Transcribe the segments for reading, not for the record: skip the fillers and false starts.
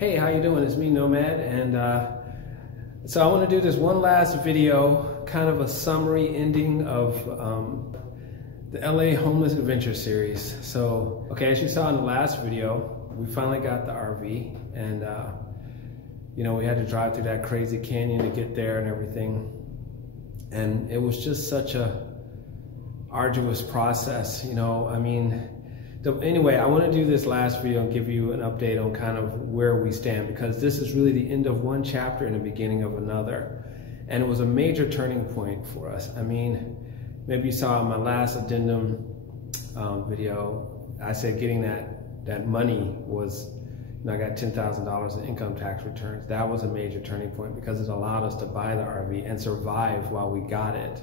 Hey, how you doing? It's me, Nomad, and so I want to do this one last video, kind of a summary ending of the LA Homeless Adventure series. So, okay, as you saw in the last video, we finally got the RV, and you know, we had to drive through that crazy canyon to get there and everything, and it was just such a arduous process, you know. I mean, anyway, I want to do this last video and give you an update on kind of where we stand, because this is really the end of one chapter and the beginning of another. And it was a major turning point for us. I mean, maybe you saw in my last addendum video, I said getting that money was, you know, I got $10,000 in income tax returns. That was a major turning point because it allowed us to buy the RV and survive while we got it.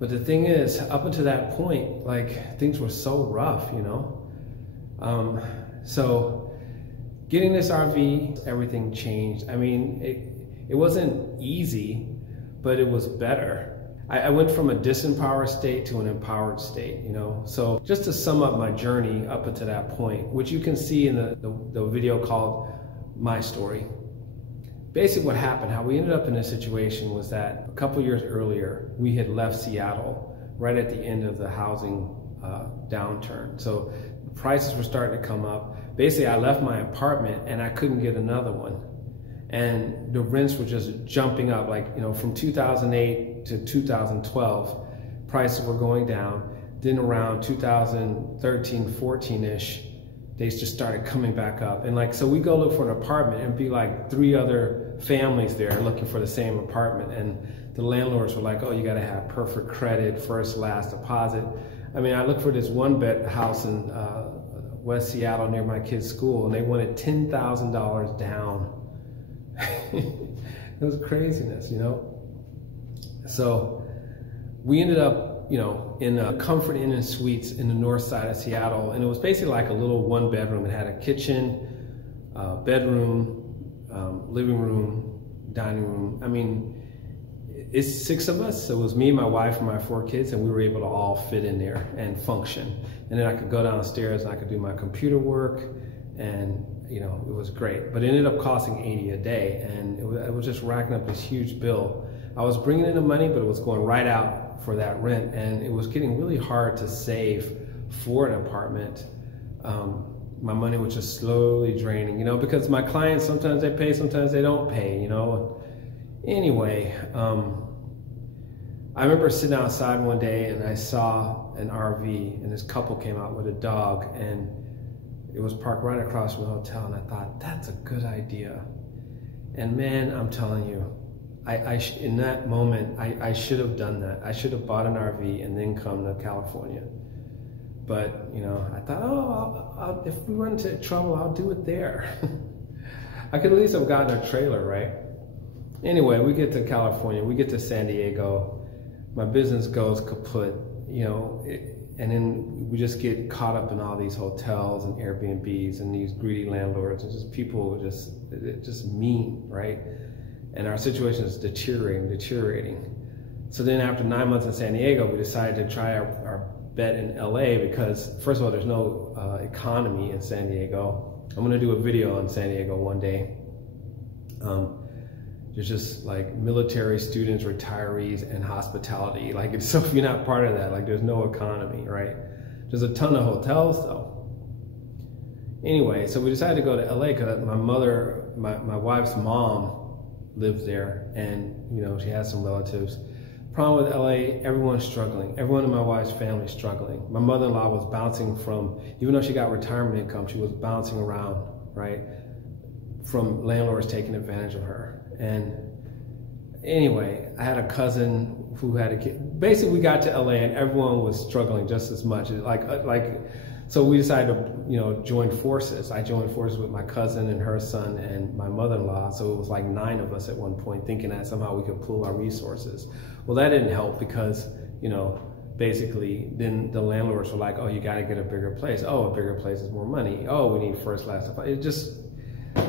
But the thing is, up until that point, like, things were so rough, you know? So getting this RV, everything changed. I mean, it wasn't easy, but it was better. I went from a disempowered state to an empowered state, you know? So just to sum up my journey up until that point, which you can see in the video called My Story. Basically what happened, how we ended up in this situation was that a couple years earlier, we had left Seattle right at the end of the housing downturn. So the prices were starting to come up. Basically, I left my apartment and I couldn't get another one. And the rents were just jumping up, like, you know, from 2008 to 2012, prices were going down. Then around 2013, 14-ish, they just started coming back up. And like, so we go look for an apartment and be like 3 other families there looking for the same apartment. And the landlords were like, oh, you gotta have perfect credit, first, last deposit. I mean, I looked for this one bed house in West Seattle near my kid's school, and they wanted $10,000 down. It was craziness, you know? So we ended up, you know, in a Comfort Inn and Suites in the north side of Seattle, and it was basically like a little 1-bedroom. It had a kitchen, bedroom, living room, dining room. I mean, it's 6 of us, so it was me, my wife, and my 4 kids, and we were able to all fit in there and function. And then I could go downstairs and I could do my computer work, and you know, it was great. But it ended up costing $80 a day, and it was just racking up this huge bill. I was bringing in the money, but it was going right out for that rent, and it was getting really hard to save for an apartment. My money was just slowly draining, you know, because my clients, sometimes they pay, sometimes they don't pay, you know. Anyway, I remember sitting outside one day and I saw an RV, and this couple came out with a dog, and it was parked right across from the hotel, and I thought, that's a good idea. And man, I'm telling you, in that moment, I should have done that. I should have bought an RV and then come to California. But, you know, I thought, oh, if we run into trouble, I'll do it there. I could at least have gotten a trailer, right? Anyway, we get to California, we get to San Diego, my business goes kaput, you know, and then we just get caught up in all these hotels and Airbnbs and these greedy landlords, and just people just mean, right? And our situation is deteriorating. So then after 9 months in San Diego, we decided to try our bet in LA, because first of all, there's no economy in San Diego. I'm gonna do a video on San Diego one day. There's just like military, students, retirees, and hospitality. Like, so if you're not part of that, like, there's no economy, right? There's a ton of hotels though. Anyway, so we decided to go to LA because my mother, my wife's mom lives there, and you know, she has some relatives. Problem with LA, everyone's struggling. Everyone in my wife's family is struggling. My mother-in-law was bouncing from, even though she got retirement income, she was bouncing around, right? From landlords taking advantage of her. And anyway, I had a cousin who had a kid. Basically, we got to LA and everyone was struggling just as much. So we decided to, you know, join forces. I joined forces with my cousin and her son and my mother-in-law. So it was like 9 of us at one point, thinking that somehow we could pool our resources. Well, that didn't help because, you know, basically then the landlords were like, oh, you got to get a bigger place. Oh, a bigger place is more money. Oh, we need first, last. It just,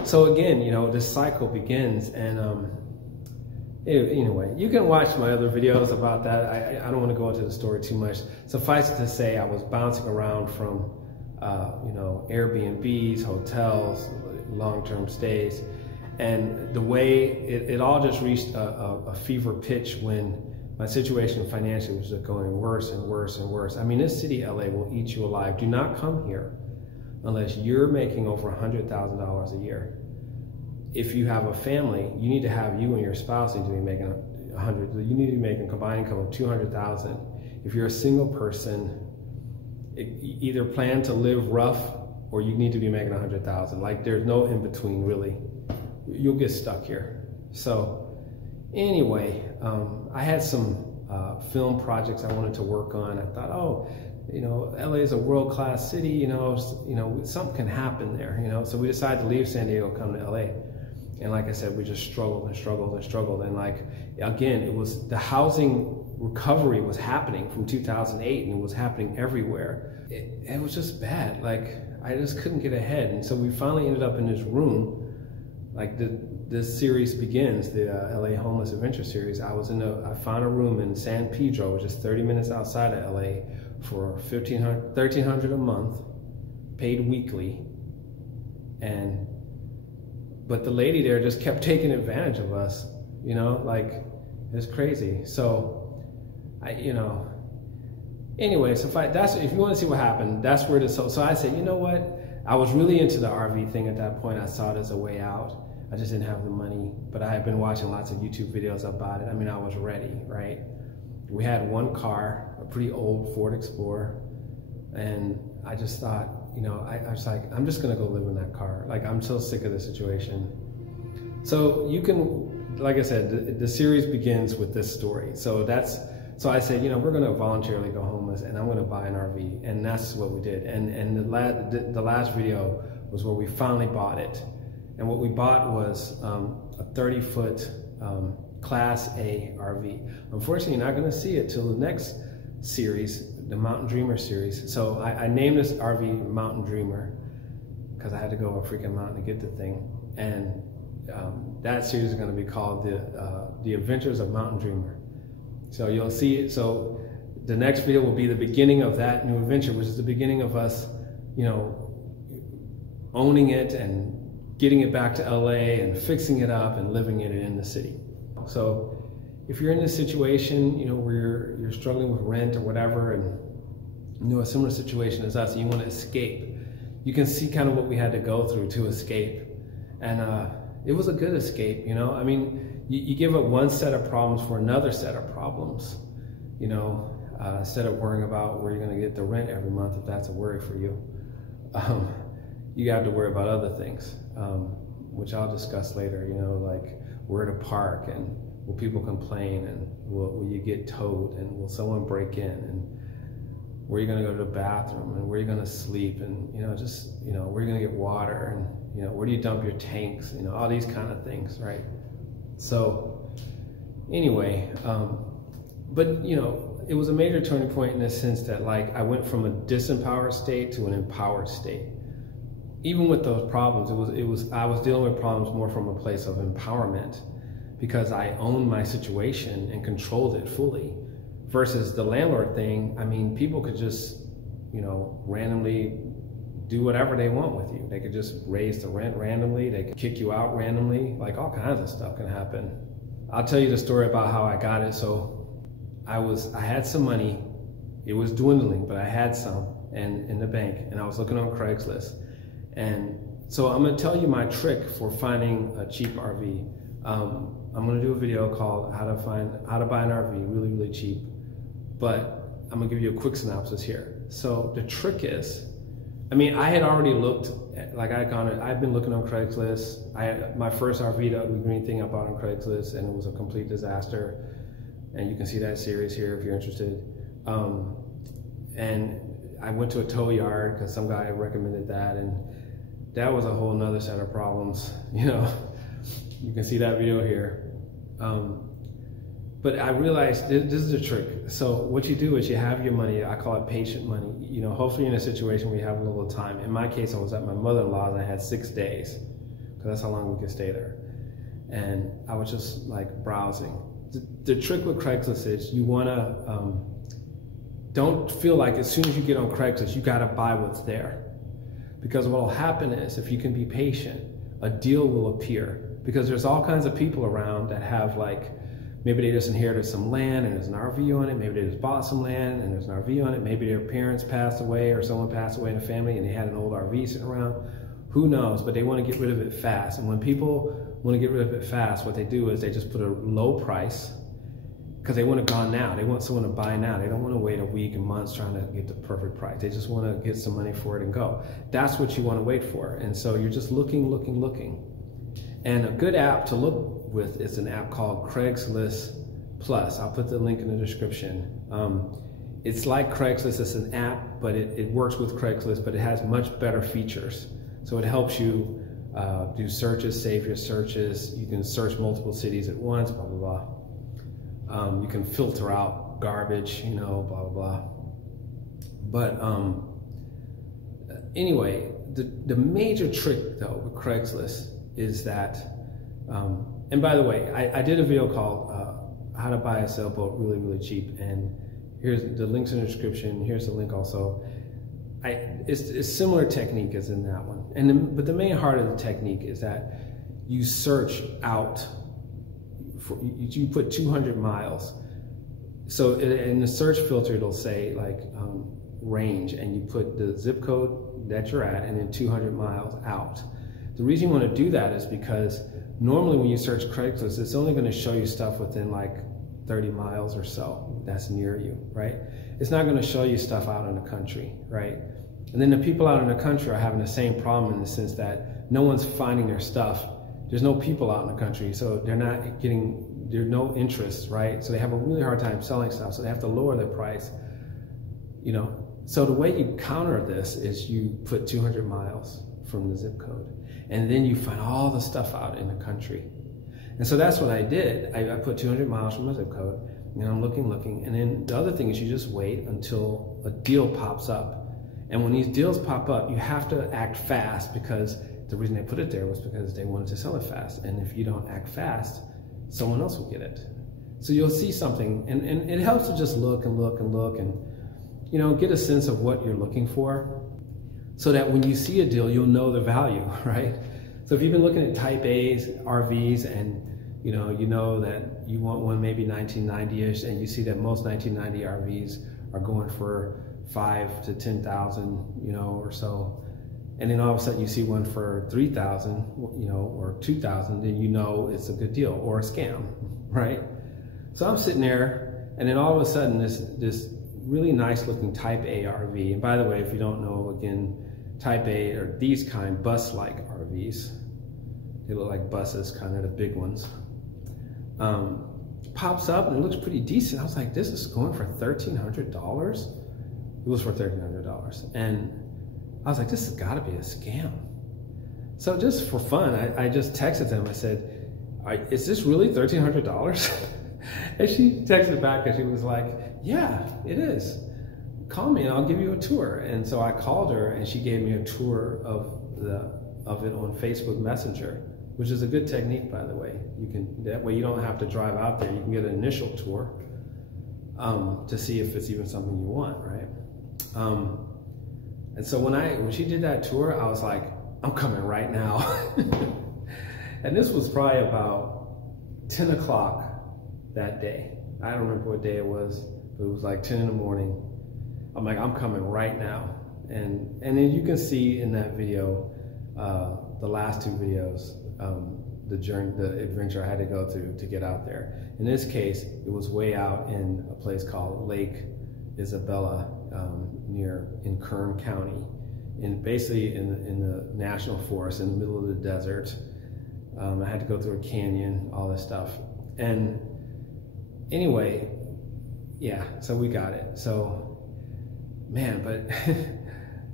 so again, you know, this cycle begins. And anyway, you can watch my other videos about that. I don't want to go into the story too much. Suffice it to say, I was bouncing around from you know, Airbnbs, hotels, long-term stays. And the way it all just reached a fever pitch when my situation financially was just going worse and worse and worse. I mean, this city, LA, will eat you alive. Do not come here unless you're making over $100,000 a year. If you have a family, you need to have, you and your spouse need to be making you need to be making a combined income of 200,000. If you're a single person, either plan to live rough or you need to be making 100,000. Like, there's no in between, really. You'll get stuck here. So anyway, I had some film projects I wanted to work on. I thought, oh, you know, LA is a world-class city, you know, something can happen there, you know. So we decided to leave San Diego, come to LA. And like I said, we just struggled and struggled and struggled. And like, again, it was the housing recovery was happening from 2008 and it was happening everywhere. It was just bad. Like, I just couldn't get ahead. And so we finally ended up in this room. Like this series begins, the LA Homeless Adventure series. I found a room in San Pedro, which is 30 minutes outside of LA, for $1,300 a month, paid weekly. But the lady there just kept taking advantage of us, you know, like, it's crazy. So, anyway, so if you want to see what happened, that's where so I said, you know what? I was really into the RV thing at that point. I saw it as a way out. I just didn't have the money, but I had been watching lots of YouTube videos about it. I mean, I was ready, right? We had one car, a pretty old Ford Explorer, and I just thought, you know, I was like, I'm just gonna go live in that car. Like, I'm so sick of the situation. So you can, like I said, the series begins with this story. So I said, you know, we're gonna voluntarily go homeless and I'm gonna buy an RV. And that's what we did. And the last video was where we finally bought it. And what we bought was a 30-foot Class A RV. Unfortunately, you're not gonna see it till the next series, the Mountain Dreamer series. So I named this RV Mountain Dreamer because I had to go up a freaking mountain to get the thing. And that series is going to be called the Adventures of Mountain Dreamer. So you'll see it. So the next video will be the beginning of that new adventure, which is the beginning of us, you know, owning it and getting it back to LA and fixing it up and living it in the city. So if you're in this situation, you know, where you're struggling with rent or whatever, and you know, a similar situation as us, and you want to escape, you can see kind of what we had to go through to escape. And it was a good escape, you know. I mean, you give up one set of problems for another set of problems, you know, instead of worrying about where you're going to get the rent every month, if that's a worry for you. You have to worry about other things, which I'll discuss later, you know, like where to park, and will people complain, and will you get towed, and will someone break in, and where you're going to go to the bathroom, and where you're going to sleep, and, you know, just, you know, where you're going to get water, and, you know, where do you dump your tanks, you know, all these kind of things, right? So anyway, but, you know, it was a major turning point in the sense that, like, I went from a disempowered state to an empowered state. Even with those problems, I was dealing with problems more from a place of empowerment, because I owned my situation and controlled it fully. Versus the landlord thing, I mean, people could just, you know, randomly do whatever they want with you. They could just raise the rent randomly, they could kick you out randomly, like all kinds of stuff can happen. I'll tell you the story about how I got it. So I had some money, it was dwindling, but I had some in the bank, and I was looking on Craigslist. And so I'm gonna tell you my trick for finding a cheap RV. I'm gonna do a video called how to buy an RV really, really cheap. But I'm gonna give you a quick synopsis here. So the trick is, I mean, I had already looked, I've been looking on Craigslist. I had my first RV, the ugly green thing, I bought on Craigslist, and it was a complete disaster. And you can see that series here if you're interested. And I went to a tow yard because some guy recommended that, and that was a whole nother set of problems, you know. You can see that video here. But I realized this is a trick. So what you do is you have your money, I call it patient money. You know, hopefully you're in a situation where you have a little time. In my case, I was at my mother-in-law's and I had 6 days, because that's how long we could stay there. And I was just like browsing. The trick with Craigslist is you wanna, don't feel like as soon as you get on Craigslist, you gotta buy what's there. Because what will happen is, if you can be patient, a deal will appear. Because there's all kinds of people around that have, like, maybe they just inherited some land and there's an RV on it. Maybe they just bought some land and there's an RV on it. Maybe their parents passed away or someone passed away in the family and they had an old RV sitting around. Who knows? But they want to get rid of it fast. And when people want to get rid of it fast, what they do is they just put a low price because they want it gone now. They want someone to buy now. They don't want to wait a week and months trying to get the perfect price. They just want to get some money for it and go. That's what you want to wait for. And so you're just looking. And a good app to look with is an app called Craigslist Plus. I'll put the link in the description. It's like Craigslist. It's an app, but it works with Craigslist, but it has much better features. So it helps you do searches, save your searches. You can search multiple cities at once, blah, blah, blah. You can filter out garbage, you know, blah, blah, blah. But anyway, the major trick, though, with Craigslist is that, and by the way, I did a video called How to Buy a Sailboat Really, Really Cheap. And here's the links in the description. Here's the link also. It's similar technique as in that one. But the main heart of the technique is that you search out, you put 200 miles. So in the search filter, it'll say like range, and you put the zip code that you're at and then 200 miles out. The reason you want to do that is because normally when you search Craigslist, it's only going to show you stuff within like 30 miles or so that's near you, right? It's not going to show you stuff out in the country, right? And then the people out in the country are having the same problem in the sense that no one's finding their stuff. There's no people out in the country, so they're not getting, there's no interest, right? So they have a really hard time selling stuff, so they have to lower their price, you know? So the way you counter this is you put 200 miles from the zip code, and then you find all the stuff out in the country. And so that's what I did. I put 200 miles from my zip code, and I'm looking, and then the other thing is you just wait until a deal pops up. And when these deals pop up, you have to act fast, because the reason they put it there was because they wanted to sell it fast. And if you don't act fast, someone else will get it. So you'll see something, and it helps to just look and you know, get a sense of what you're looking for, so that when you see a deal, you'll know the value, right? So if you've been looking at Type A's, RVs, and you know that you want one maybe 1990-ish, and you see that most 1990 RVs are going for 5,000 to 10,000, you know, or so, and then all of a sudden you see one for 3,000, you know, or 2,000, then you know it's a good deal or a scam, right? So I'm sitting there, and then all of a sudden this really nice looking Type A RV, and by the way, if you don't know, again, Type A are these kind bus-like RVs. They look like buses, kind of the big ones. Pops up and it looks pretty decent. I was like, this is going for $1,300? It was for $1,300. And I was like, this has got to be a scam. So just for fun, I just texted them. I said, is this really $1,300? And she texted back and she was like, yeah, it is. Call me and I'll give you a tour. And so I called her and she gave me a tour of it on Facebook Messenger, which is a good technique, by the way. That way you don't have to drive out there. You can get an initial tour to see if it's even something you want, right? And so when she did that tour, I was like, I'm coming right now. And this was probably about 10 o'clock that day. I don't remember what day it was, but it was like 10 in the morning. I'm like, I'm coming right now. And then you can see in that video, the last two videos, the journey, the adventure I had to go through to get out there. In this case, it was way out in a place called Lake Isabella, in Kern County, and basically in the national forest in the middle of the desert. I had to go through a canyon, all this stuff. And anyway, yeah, so we got it. So, man, but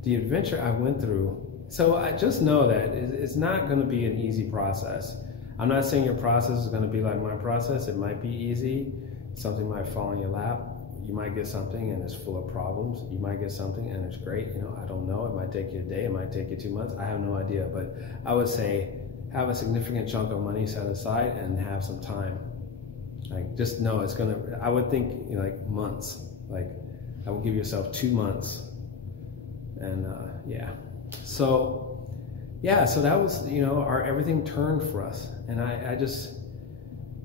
the adventure I went through, so I just know that it's not going to be an easy process. I'm not saying your process is going to be like my process. It might be easy. Something might fall in your lap. You might get something and it's full of problems. You might get something and it's great. You know, I don't know. It might take you a day. It might take you 2 months. I have no idea. But I would say have a significant chunk of money set aside and have some time. Like, just know it's going to, I would think, you know, like months. Like, I would give yourself 2 months. And yeah. So yeah, so that was, you know, everything turned for us. And I just,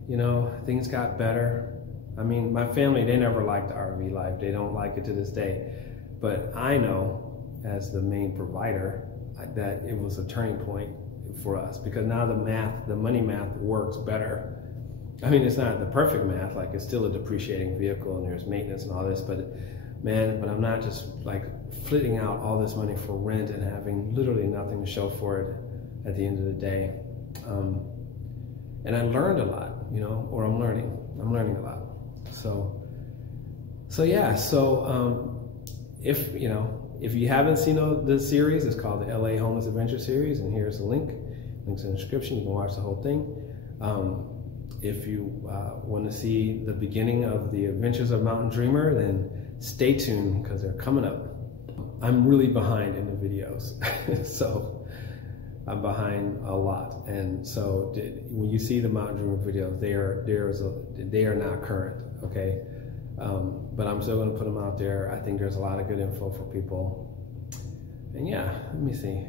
you know, things got better. I mean, my family, they never liked RV life. They don't like it to this day. But I know, as the main provider, that it was a turning point for us, because now the money math works better. I mean, it's not the perfect math, like it's still a depreciating vehicle and there's maintenance and all this, but man, I'm not just like flitting out all this money for rent and having literally nothing to show for it at the end of the day. And I learned a lot, you know, or I'm learning a lot. So yeah, if you haven't seen this series, it's called the LA Homeless Adventure Series, and here's the link's in the description. You can watch the whole thing. If you want to see the beginning of the Adventures of Mountain Dreamer, then stay tuned, because they're coming up. I'm really behind in the videos, so I'm behind a lot. And so when you see the Mountain Dreamer videos, they are not current, okay? But I'm still going to put them out there. I think there's a lot of good info for people. And yeah, let me see.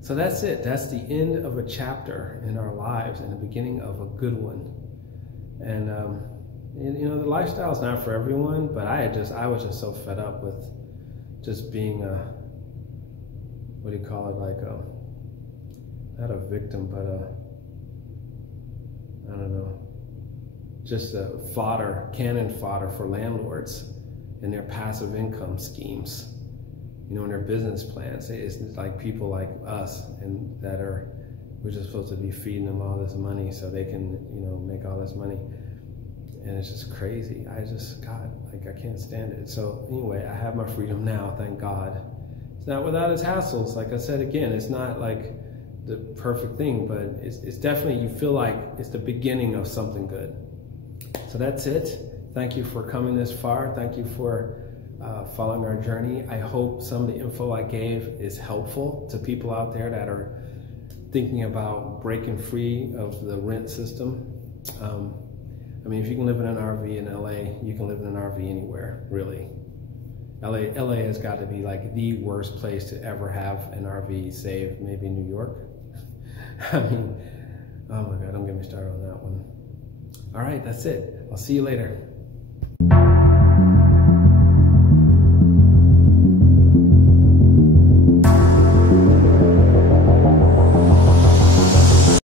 So that's it. That's the end of a chapter in our lives and the beginning of a good one. And you know, the lifestyle is not for everyone, but I was just so fed up with just being what do you call it, like not a victim, but I don't know, just a cannon fodder for landlords and their passive income schemes, you know, and their business plans. It's like people like us, and we're just supposed to be feeding them all this money so they can, you know, make all this money. And it's just crazy. God, like, I can't stand it. So anyway, I have my freedom now, thank God. It's not without its hassles. Like I said, again, it's not like the perfect thing, but it's definitely, you feel like it's the beginning of something good. So that's it. Thank you for coming this far. Thank you for following our journey. I hope some of the info I gave is helpful to people out there that are thinking about breaking free of the rent system. I mean, if you can live in an RV in LA, you can live in an RV anywhere, really. LA has got to be like the worst place to ever have an RV, save maybe New York. I mean, oh my God, don't get me started on that one. All right, that's it. I'll see you later.